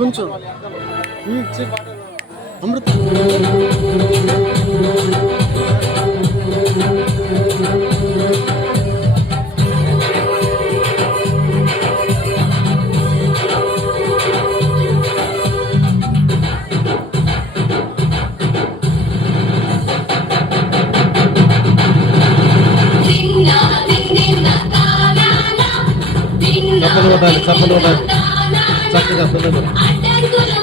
కొంచెం అమృత సఫలమవుతారు సఫలమవుతారు ザクザクザク。